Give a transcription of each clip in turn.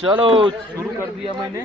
चलो शुरू कर दिया मैंने।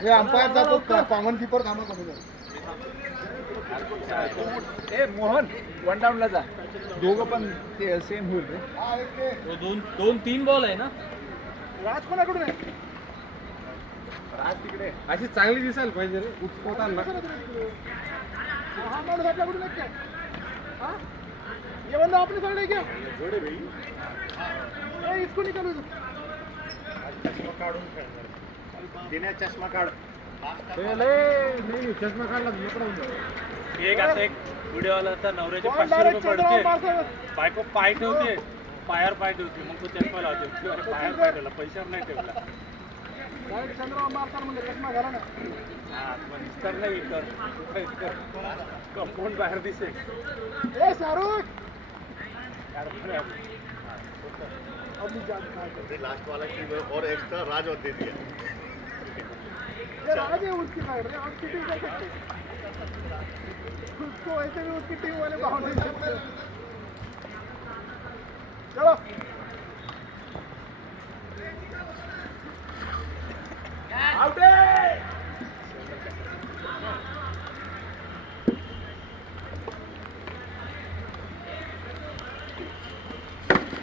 हे अंपायर जातो कॉमन कीपर कामा कमी ए मोहन वन डाऊनला जा, दोघं पण ते सेम होईल रे. तो दोन तीन बॉल आहे ना. राज कोणाकडून आहे? राज तिकडे अशी चांगली दिसायला पाहिजे रे उठवताना. हा माणूस आपल्याकडून आहे काय? हा ये बंदा आपने साइड क्या जोड़े भाई ए इसको निकालो चश्मा काढून खेळणार दिन्या चष्मा काढ पहिले नाही चष्मा काढला लपडा एक आता एक व्हिडिओला तर नवऱ्याचे 500 रुपये पडते, बायको पाय ठेवते, पायावर पाय ठेवते, मग तो चष्मा लावते, पायावर पाय ठेवला, पैशावर नाही ठेवला. डायरेक्ट चंद्रबाबा मारताना म्हणजे चष्मा घाला ना. हा पण इस्तर नाही कर कंपाऊंड बाहेर दिसेल. ए शाहरुख लास्ट वाला की और एक्स्ट्रा राज और दे दिया. ये राज है उसकी साइड में, आप चीटिंग कर सकते उसको ऐसे भी उसकी टीम वाले बाहर नहीं सकते. चलो आउट आहे.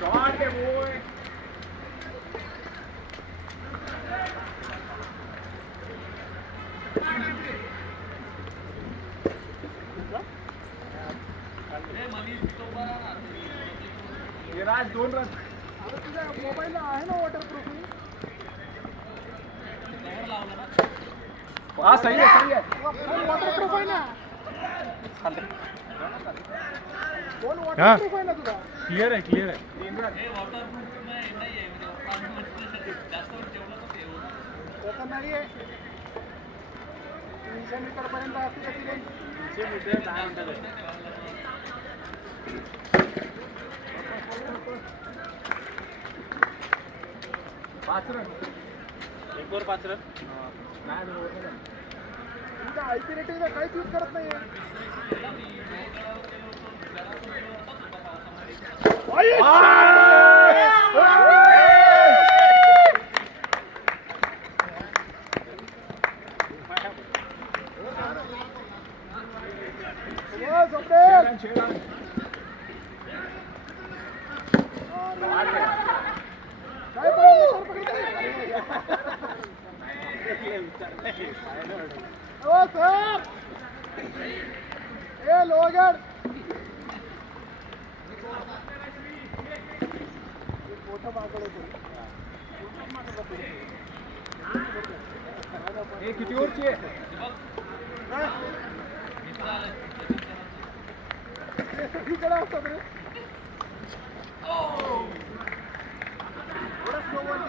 शॉट आहे बॉय. हे राज 2 रन. आता तुझ्या मोबाईलला आहे ना वॉटरप्रूफ? हा सही आहे. वॉटरप्रूफ आहे ना? फोन हा. वॉटरप्रूफ आहे ना तुझा? क्लिअर आहे 3 रन. तसं नाही आहे. 300 मीटर पर्यंत असते त्याची रेंज. 300 मीटर 10 मिनिटात आहे. 5 रन. एक वर 5 रन. तुमच्या आयपी रेटिंगला काहीच यूज करत नाही. किती ओव्हरची आहे? असतात रे. थोडा स्लो बॉल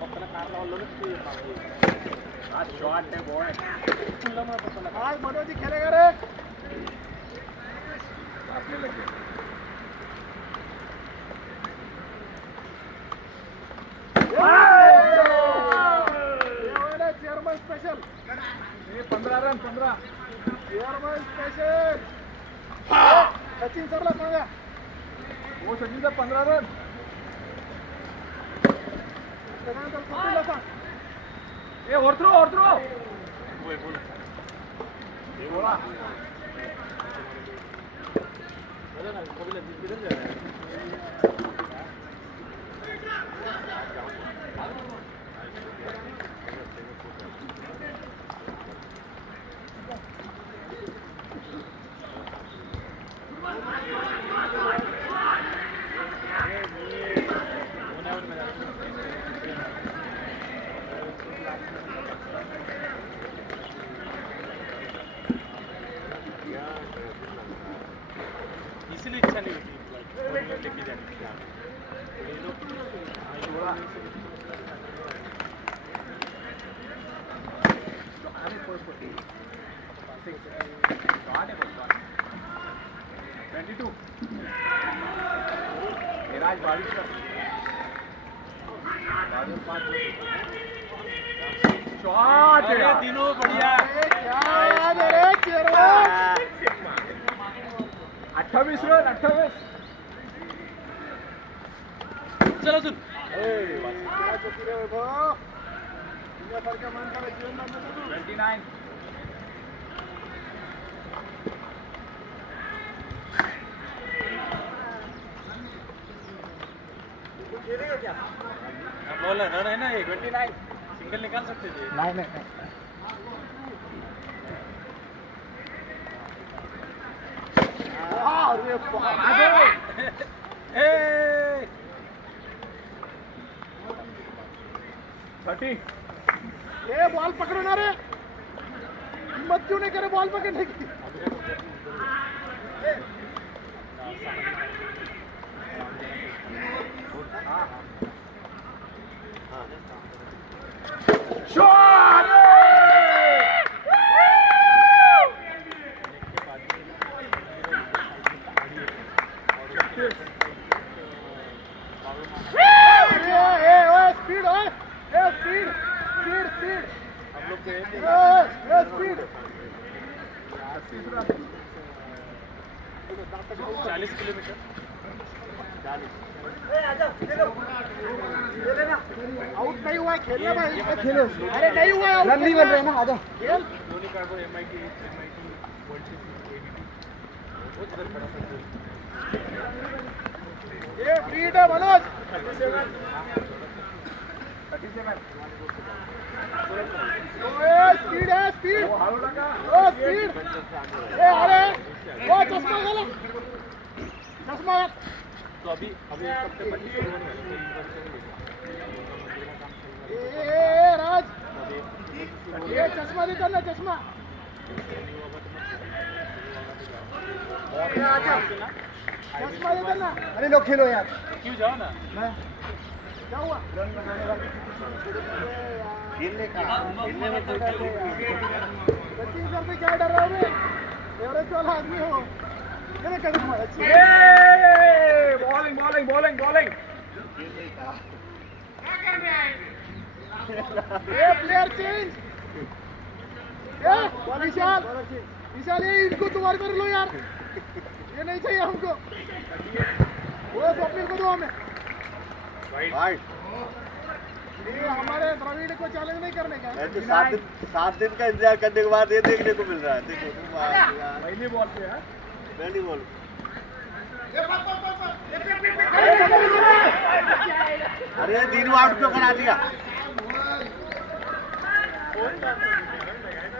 पप्पाला कार लावलं शॉट आहे बॉय. आज मनोजी खेळेगा रे. Chairman special 15 run. Chairman special Sachin सरला सांगा. हो सचिनचा 15 रन. त्याच्यानंतर कुठला सांग. ए ओव्हरथ्रो. बोला. इसलिए इच्छा नहीं होती लेके जाने की. शॉट आहे 22. आज 22 रन. 22 शॉट अरे दिनो बढ़िया. अरे क्या बात है रे चेरवा. 28 रन 28. चल अजून. क्या चुकी रे वैभव. दुनियासारख्या माणसाला जीवनदान देतो तू. 29. बॉल रन है ना ये 29. सिंगल निकाल सकते थे. नाही नाही. अरे बाप. ए 30. ये बॉल पकड़ना रे. हिम्मत क्यों नहीं करे बॉल पकड़ने की. शॉट. स्पीड है. Speed speed speed. हम लोग के स्पीड. 40 किलोमीटर. आउट नहीं हुआ है. खेलना भाई. खेलो. अरे नहीं हुआ है. रन नहीं बन रहे ना. आजा खेल. धोनी कार्गो MIT वर्ल्ड बहुत इधर खड़ा था. ये स्पीड है मनोज. 37. स्पीड है. स्पीड. ओ हारू नका. स्पीड. अरे वो चश्मा गेला. चश्मा. तो अभी एक हफ्ते पहले शुरू होने राज. ये चश्मा देता ना. चश्मा. चश्मा देता ना. अरे लोग खेलो यार. क्यों जाओ ना. क्या हुआ. खेलने में तो बच्ची सर से क्या डर रहा हो. एवरेज वाला आदमी हो. ये कदम मार. अच्छी. Bowling bowling bowling bowling. ये प्लेयर चेंज. विशाल. विशाल ये इनको तुम्हारे कर लो यार. ये नहीं चाहिए हमको. वो स्वप्निल को दो हमें. वाइट. ये हमारे द्रविड़ को चैलेंज नहीं करने का. ऐसे 7 दिन का इंतजार करने के बाद ये देखने को मिल रहा है. देखो पहली बॉल पे है. पहली बॉल. अरे दीनू आउट क्यों करा दिया.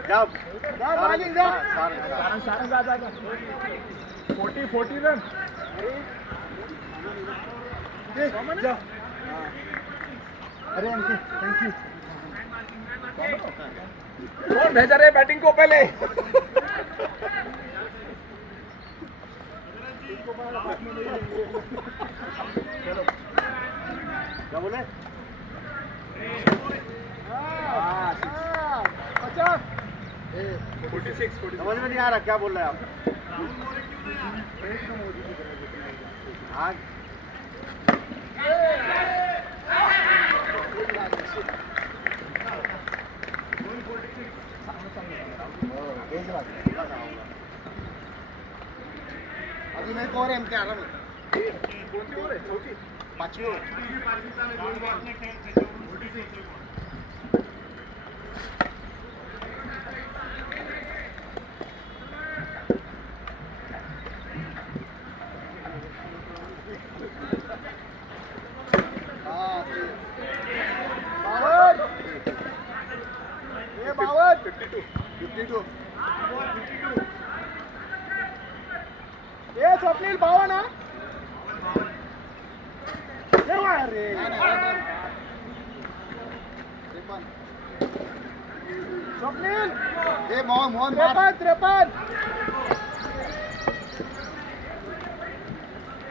जब बॉलिंग जा. सारंग आ जाएगा. 40 रन. जा. अरे थैंक यू. कौन भेजा रहे बैटिंग को पहले. क्या बोले. 50. 46 समझ में नहीं आ रहा क्या बोल रहे हैं आप. हाँ अजून एक ओव्हर एम आराम. कोणती ओव्हर आहे. छोटी. 5वी ओव्हर. ये 52. ये स्वप्नील 52 हा. रे स्वप्नील. हे मोहन 53.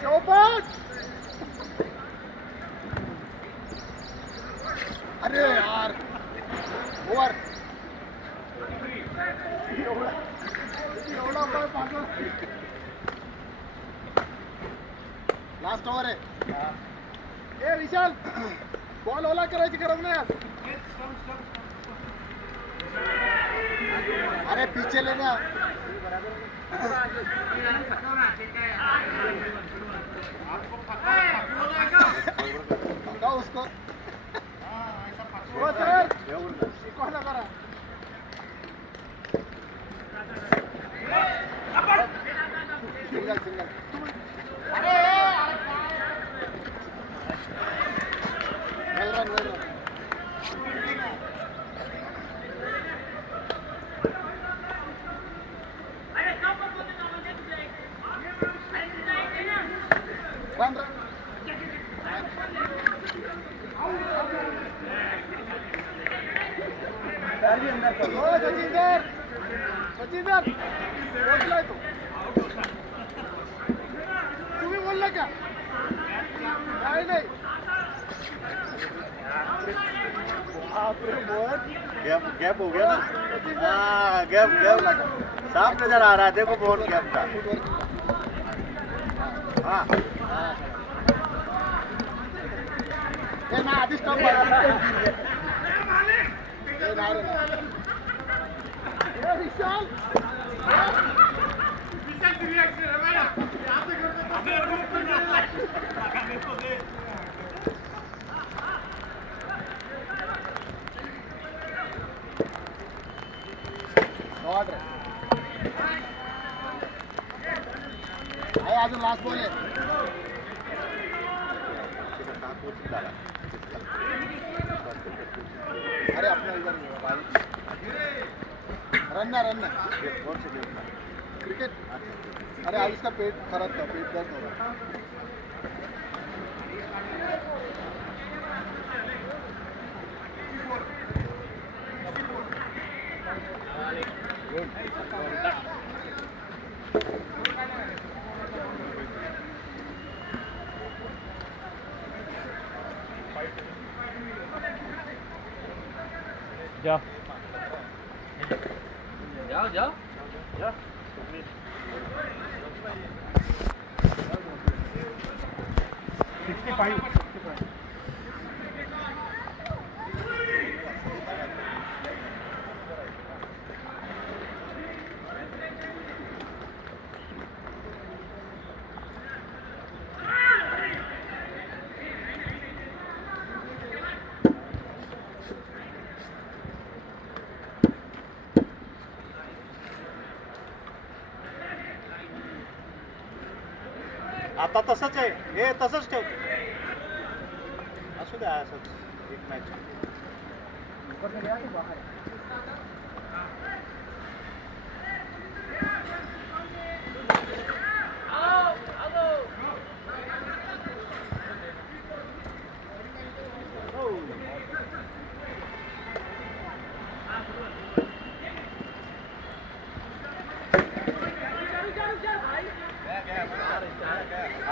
54. अरे यार ओव्हर. एवढा बॉल पाठवा. लास्ट ओव्हर आहे. ए विशाल बॉल ओला करायची गरज नाही आज. अरे पीछे लेना. पकाओ उसको. हो सर शिकवा ना जरा. Single single. Well run well run. One run. हो सचिंदर सचिंदर बोललाय तो. तुम्ही बोलला का? नाही नाही. बापरे बहुत गैप गैप हो गया ना. हाँ गैप गैप साफ नजर आ रहा है. देखो बहुत गैप था. हाँ हे ना आधी स्टॉप विशाल. आहे अजून लास्ट बॉल आहे. अरे अपना इधर रन ना क्रिकेट. अरे आज इसका पेट खराब था. पेट दर्द हो रहा. जा जाओ जाओ. जा. आता तसंच आहे. हे तसंच ठेव. असू द्या असंच एक मॅच.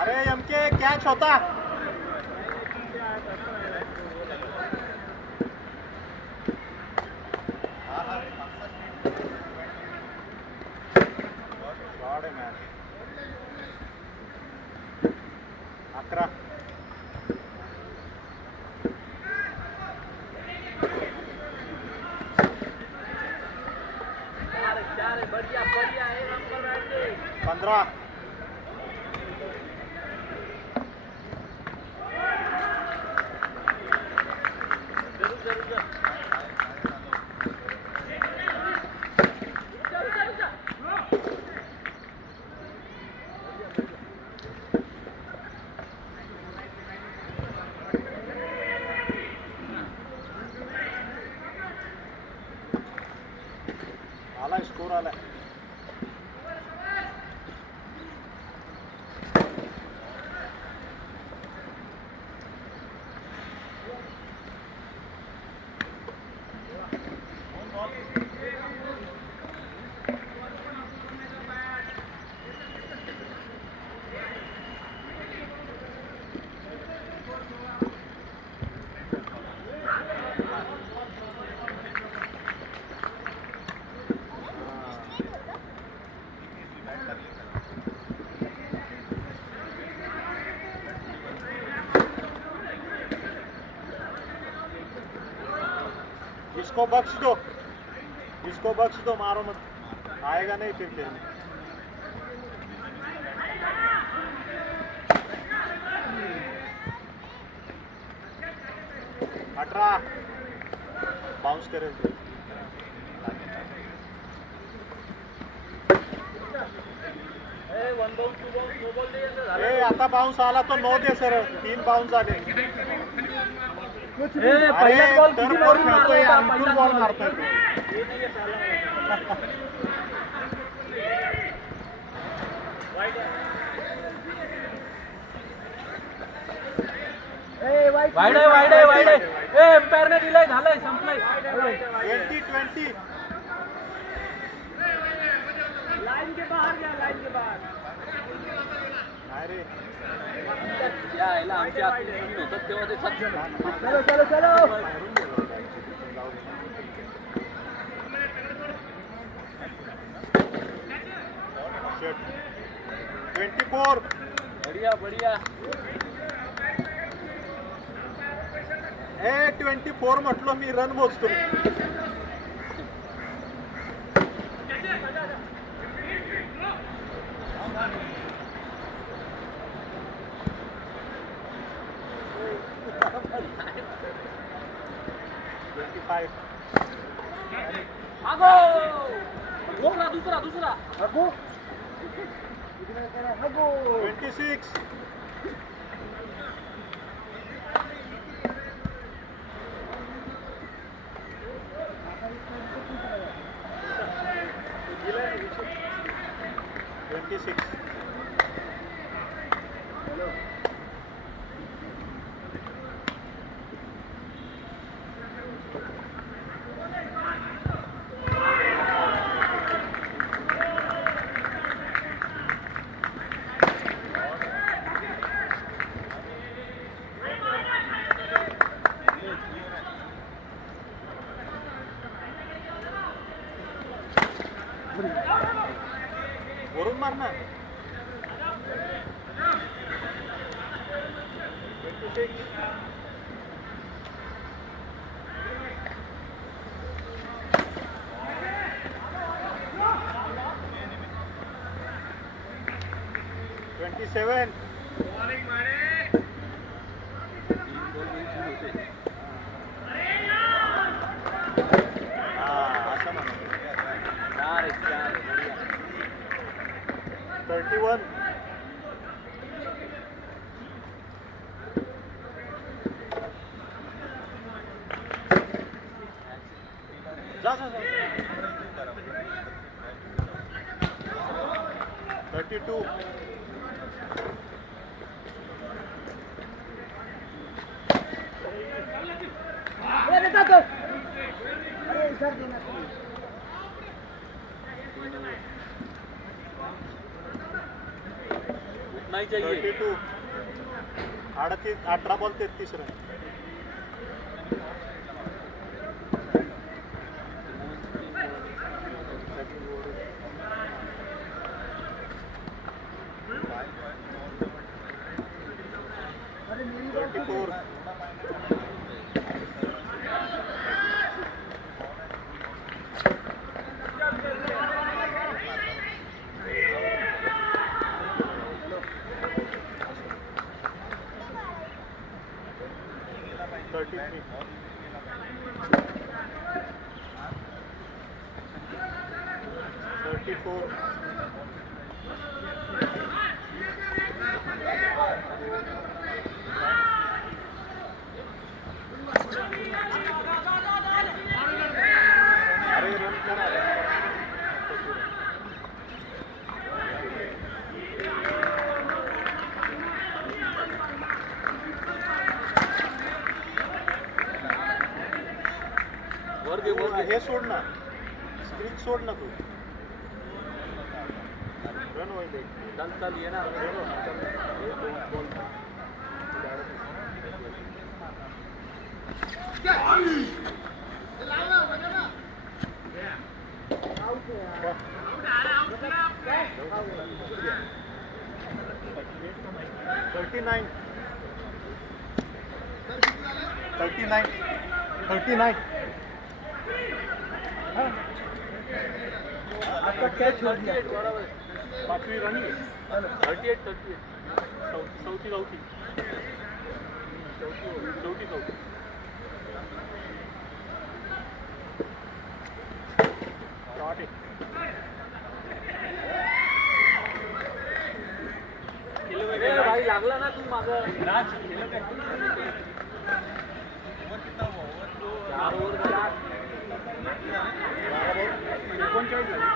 अरे एमके कॅच होता. शॉट आहे मॅच. 11. बढ़िया बढ़िया 15. इसको बख्श दो, मारो मत, आएगा नहीं फिर खेलने। अठरा बाउंस करेल ते. आता बाउन्स आला तो 9 दे सरळ, 3 बाउन्स झाले. पहिलाच बॉल किती बॉल मारून खेळतोय, मारला अंकुर बॉल मारतोय तो. वाईड आहे. एम्पायरने दिलंय, झालंय, संपलंय. 20-20. लाईन के बाहर गया, लाईन के बाहर. नाही रे, यायला आमच्या आतून होतं तेव्हा ते चलो. शट. 24. बढिया. 24 म्हटलो मी, रन मोजतो. दुसरा 26. वरून मार ना. 26. असं म्हणा. 31. जा 32. नहीं चाहिए. 32. 18 बॉल 33 रन. हे सोड ना, स्क्रीन सोड ना तू. रन होईल. चल येणार. आपका कैच हो गया. पाचवी रनिंग आहे. 38 चौथी शॉट आहे. भाई लागला ना तू मागं. नाच केलं काय? 4 ओव्हर झाला. 39 झाली.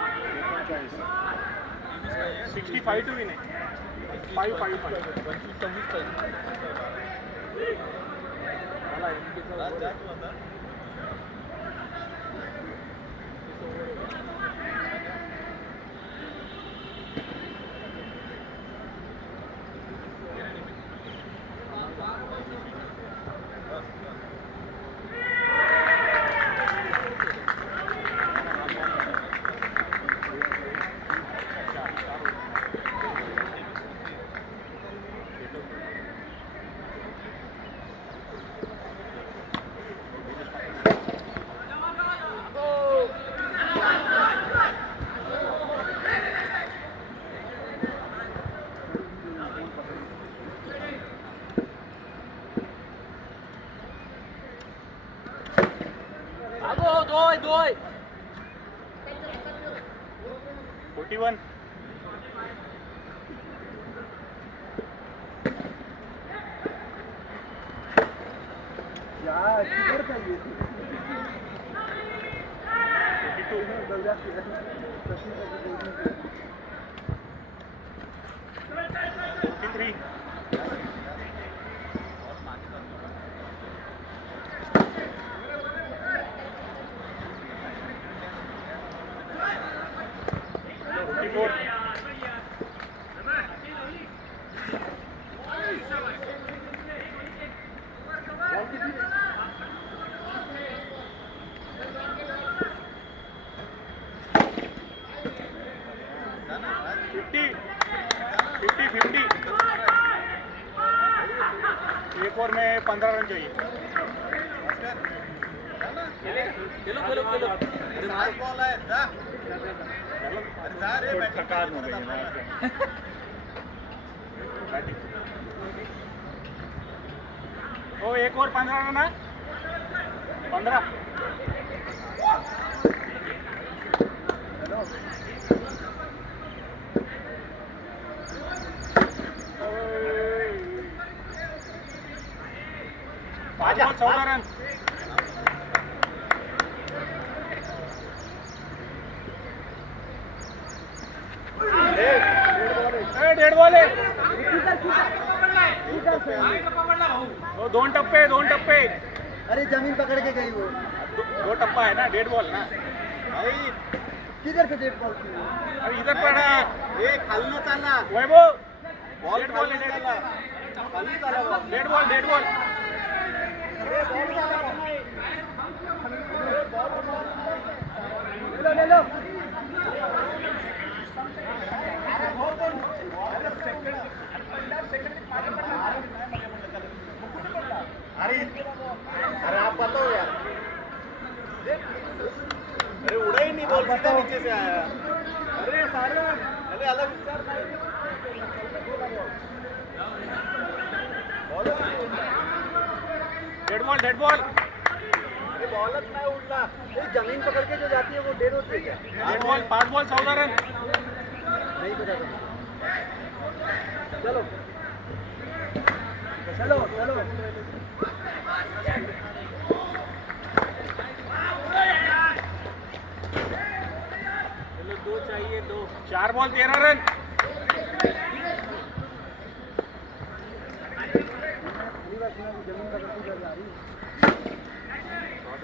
65 टू विन आहे. 5 दोय. 41. यार किधर का ये 43. एक ओवर में 15 रन चाहिए. खेलो. थकान हो गई है. ओ एक ओवर 15 रन है. 15. पाँच बॉल 14 रन. डेढ़ बॉल है. वो दोन टप्पे. अरे जमीन पकड़ के गई वो. दो टप्पा है ना. डेढ़ बॉल ना. भाई किधर से डेड बॉल की? अरे इधर पड़ा. ये खालना चालना वैभव बॉल डेड बॉल है. खाली चाला बॉल. डेढ़ बॉल. ले लो. अरे आप बताओ यार. अरे उड़ा ही नहीं बॉल. सीधा नीचे से आया. अरे सारा अरे अलग विचार नाही. Dead ball. अरे बॉलच नाही उडला. ये जमीन पकड़ के जो जाती है वो डेड होती है क्या? Dead ball. 5 ball 14 run. नहीं पता था. चलो. दो चाहिए. 4 बॉल 13 रन.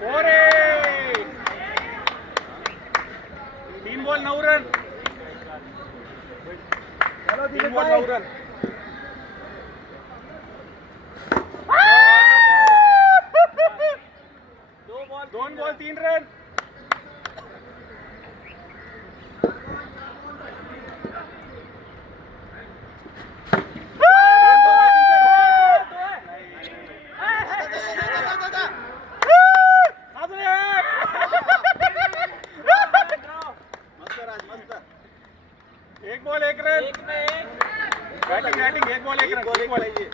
और 3 बॉल 9 रन. 3 ball 9 run. दोन बॉल 3 रन. पाहिजे.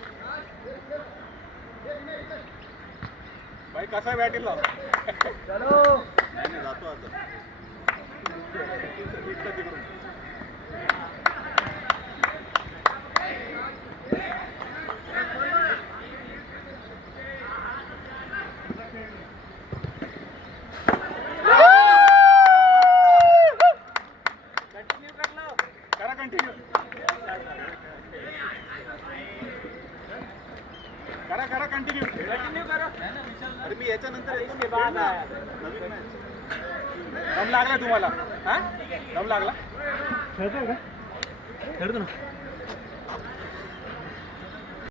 भाई कसा आहे बॅटिंग लाव नाही जातो आता. करा कंटिन्यू करा कंटिन्यू अरे मी याच्यानंतर येतो ना. नवीन match. दम लागला तुम्हाला हा दम लागला खेळतोय का खेळतो ना